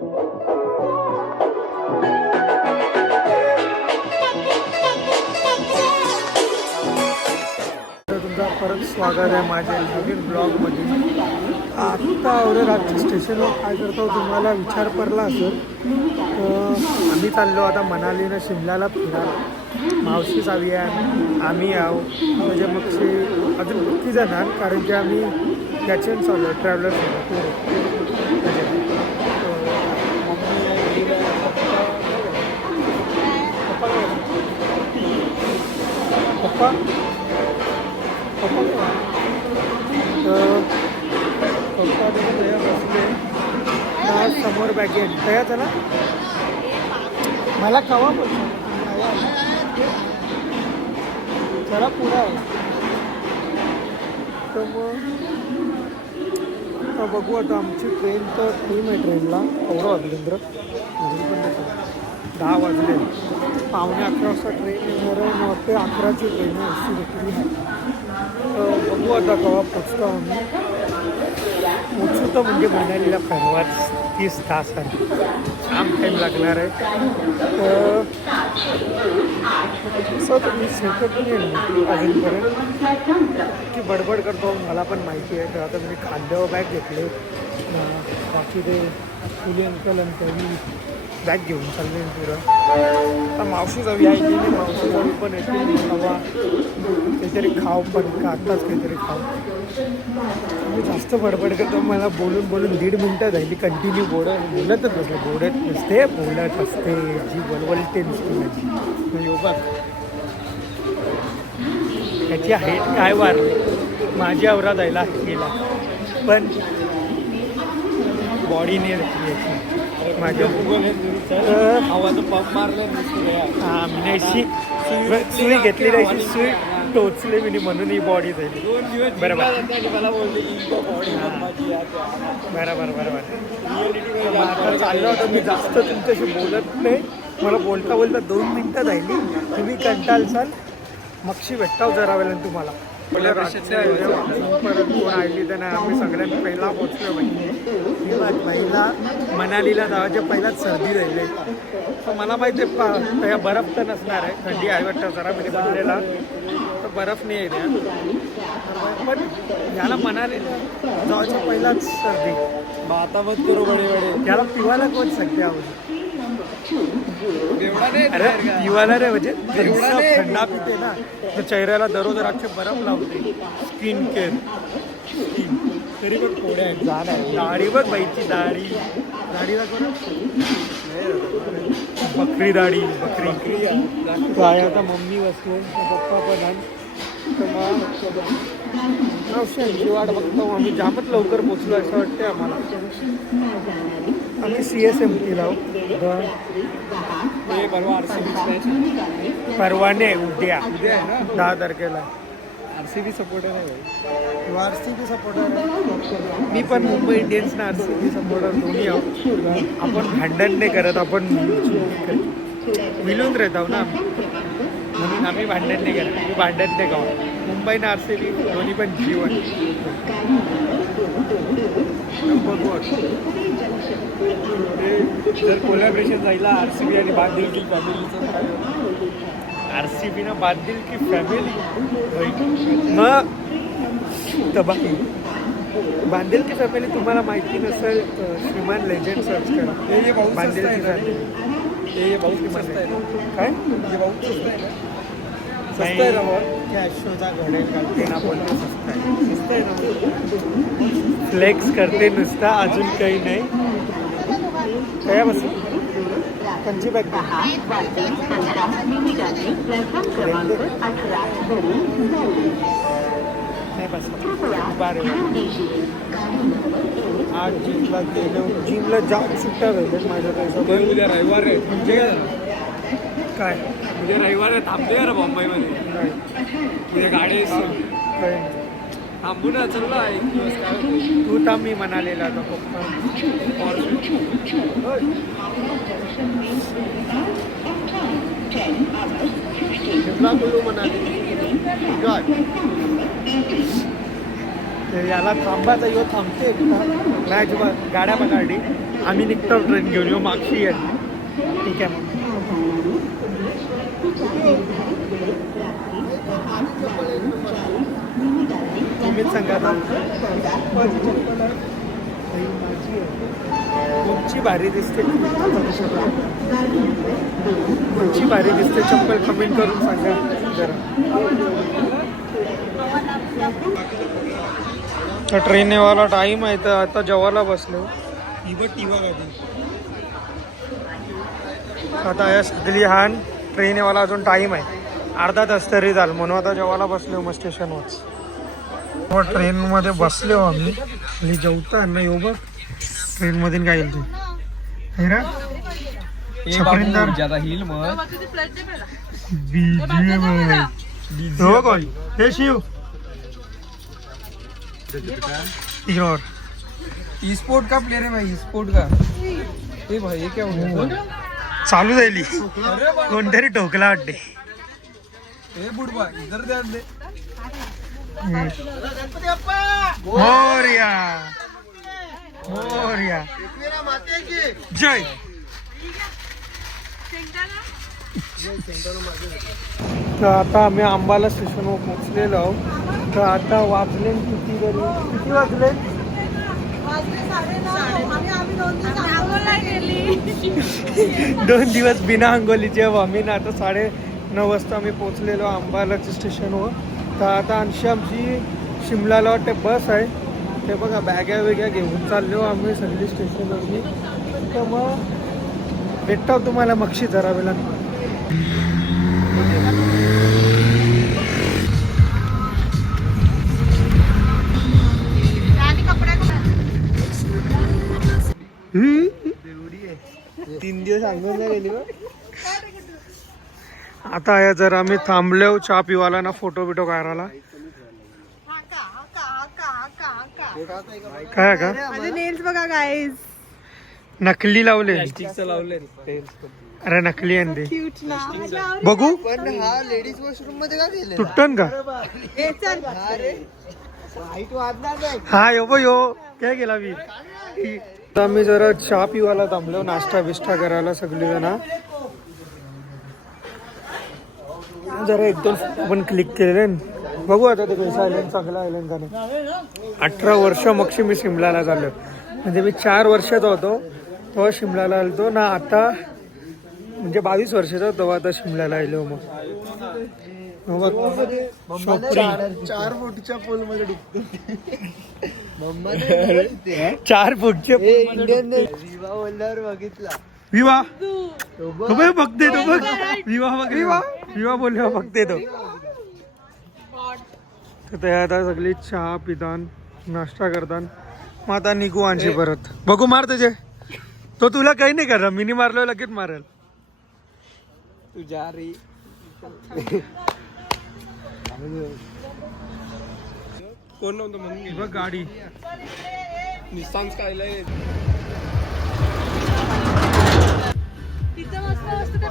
परत स्वागत आहे माझ्या नवीन ब्लॉगमध्ये. आत्ता औरंगाबाद स्टेशनवर काय करतो तुम्हाला विचार पडला असेल. आम्ही चाललो आता मनालीनं शिमल्याला फिरायला. मावशी चावी आहे, आम्ही आहो, म्हणजे मग अजून किती जाणार, कारण की आम्ही याच्यानं चाललो ट्रॅव्हलर पप्पा बसले समोर बॅगेट तया चला मला कवा जरा पुढं आहे तर मग बघू आता. आमची ट्रेन तर टाईम आहे ट्रेनला 11 वाजलेंद्र 10 वाजले. 11:45 वाजता ट्रेन येणार आहे. 9 ते 11ची ट्रेन आहे. एसी भेटली आहे. बघू आता केव्हा पोचतो आम्ही. पोचू तर म्हणजे मनालीला परवाच 30 तास आहे. जाम टाईम लागणार आहे. तर असं तुम्ही सेटअप नाही अजूनपर्यंत की बडबड करतो मला पण माहिती आहे. तर आता मी खांद्यावर बॅग घेतले. बाकी ते फुली अंकल आणि त्यांनी बॅग घेऊन चालले पुरं. आता मावशी जावी आहे की नाही, मावशी जावी पण येते हवा काहीतरी खाऊ पण आत्ताच काहीतरी खाऊ. मी जास्त बडबड करतो. मला बोलून 1.5 मिनटं झाली कंटिन्यू बोलतच नसते. बोलत असते जी बोलवलते नसते माझी योगा. त्याची हाईट काय वारली माझी आवरा जायला गेला पण बॉडी नाही राहिली याची माझ्या. आवाज पंप मारले सुई घेतली त्याची सुई टोचले मी म्हणून ही बॉडी जाईल. 2 दिवस बरोबर मला बोलले बॉडी बरोबर चाललं होतं. मी जास्त तुमच्याशी बोलत नाही. मला बोलता 2 मिनटं झाली. तुम्ही कंटाळसाल मगशी भेटताव जरा वेळेला तुम्हाला. परत कोण आली तर नाही. आम्ही सगळ्यांनी पहिला पोचलो पहिला मनालीला जावाच्या पहिलाच सर्दी राहिली. तर मला माहिती आहे बर्फ तर नसणार आहे. थंडी आहे वाटतं जरा म्हणजे बनलेला तर बर्फ नाही आहे. पण याला मनालीला जावाच्या पहिलाच सर्दी. आता मत करू बडे याला पिवायला कोण सध्या अरे पिवायला रे म्हणजे थंडा पिते ना तर चेहऱ्याला दररोज रातचे बर्फ लावते. स्किन केअर तरी पण थोड्या आहेत. दाढी बघ बाईची दाढीला कोण बकरी दाढी बकरी काय. आता मम्मी बसले पप्पा पण आहे. तर मग वाट बघतो. आम्ही जामच लवकर पोचलो असं वाटते आम्हाला. आम्ही CSMT लावू परवाने उद्या 10 तारखेला. RCB सपोर्टर आहे. RCB supporter. मी पण मुंबई इंडियन्स ना RCB सपोर्टर दोन्ही आहोत. आपण भांडण नाही करत. आपण मिळून राहत आहो ना म्हणून आम्ही भांडण नाही करत. मी भांडण नाही गाव. मुंबई ना RCB दोन्ही पण जीवन. जर कोलॅबरेशन जायला RCB आणि बांधील की फॅमिलीचं RCB ना बांधील की फॅमिली मग तबाही. बांधील की फॅमिली तुम्हाला माहिती नसेल श्रीमान लेजंड सर्च करा. बांधील की फॅमिली हे भाऊ मस्त आहे. काय हे भाऊ स्वस्त आहे ना मग शोचा घडेल घालते ना बोलते स्वस्त आहे ना. फ्लेक्स करते नुसता अजून काही नाही. काय बस कंची बॅग नाही बस बारे 8 जिमला गेलो. जिमला जाम सुट्ट्या भेटत माझ्या पैसा. उद्या रविवार आहे म्हणजे काय उद्या रविवार आहे. थांबते का मुंबईमध्ये उद्या गाडी थांबू ना चालला 1 दिवस. काय तू थांब मी म्हणालेला आता पप्पा शिमला कुल्लू मनाली तर याला थांबायचा यो थांबते एकटा नाही गाड्या पकडली आम्ही निघतो ट्रेन घेऊन येऊ मागशी आहे ठीक आहे मग तुम्हीच सांगा आता कोणची भारी दिसते कोणची भारी दिसते चप्पल कमेंट करून सांगा जरा ट्रेनवाला टाईम आहे तर आता जेवायला बसलो आता या सगळी हान ट्रेनवाला अजून टाईम आहे अर्धा तास तरी झालं म्हणून आता जेवायला बसलो मग स्टेशनवर ट्रेनमध्ये बसलो आम्ही आणि जेवता ना येऊ बघ ट्रेनमधून काय येईल ते ना छपरींदार ज्यादा हिल मग हो कोण हे शिव इग्नोर ई स्पोर्ट का प्लेयर है भाई, स्पोर्ट का ए भाई ये क्या हो गया चालू झाली कोणतरी ठोकला वाटते ए बुडबा इधर ध्यान दे मोरया मोरया जय तर आता आम्ही अंबाला स्टेशनवर पोहोचलेलो आहोत तर आता वाजले किती वाजले 2 दिवस बिना अंघोलीचे आम्ही ना आता 9:30 वाजता आम्ही पोहोचलेलो अंबालाच्या स्टेशनवर तर आता आणखी आमची शिमलाला वाटते बस आहे ते बघा बॅग्या वेग्या घेऊन चाललो आम्ही सगळी स्टेशनवरनी तर मग भेटतो तुम्हाला मक्षी जरा वेळा तीन दिवस अंघोळ गेली आता या जर आम्ही थांबलो चहा पिवाला ना फोटो बिटो काढायला काय का नेल्स बघा गाईज नकली लावले लावले अरे नकली आणली क्यूट ना बघू पण हा लेडीज वॉशरूम मध्ये का गेले तुटन का हे चल हाईट वाढणार नाही हा यो यो काय गेला मी आता आम्ही जरा चहा पिवायला थांबलो नाश्ता बिष्टा करायला सगळी जण जरा 1-2 पण क्लिक केले बघू आता ते कैसा आयलंड चांगला आयलंड का नाही 18 वर्ष मग मी शिमलाला झालो म्हणजे मी 4 वर्षाचा होतो तेव्हा शिमलाला आलतो ना आता म्हणजे 22 वर्षाचा तेव्हा आता शिमलाला आलो मग 4 फुटच्या पूल मध्ये डुबतो 4 फुटचे इंडियन विवा बोलल्यावर बघितला विवा तो बघते तो बघ विवा बोलले बघते तो ते आता सगळी चहा पितान नाश्ता करतान मग आता निघू आणखी परत बघू मार त्याचे तो तुला काही नाही करा मिनी मारलो लगेच मारेल तू जा रे कोण नव्हतं म्हणून बघ गाडी निस्सान स्कायलाईन तिथं मस्त मस्त ते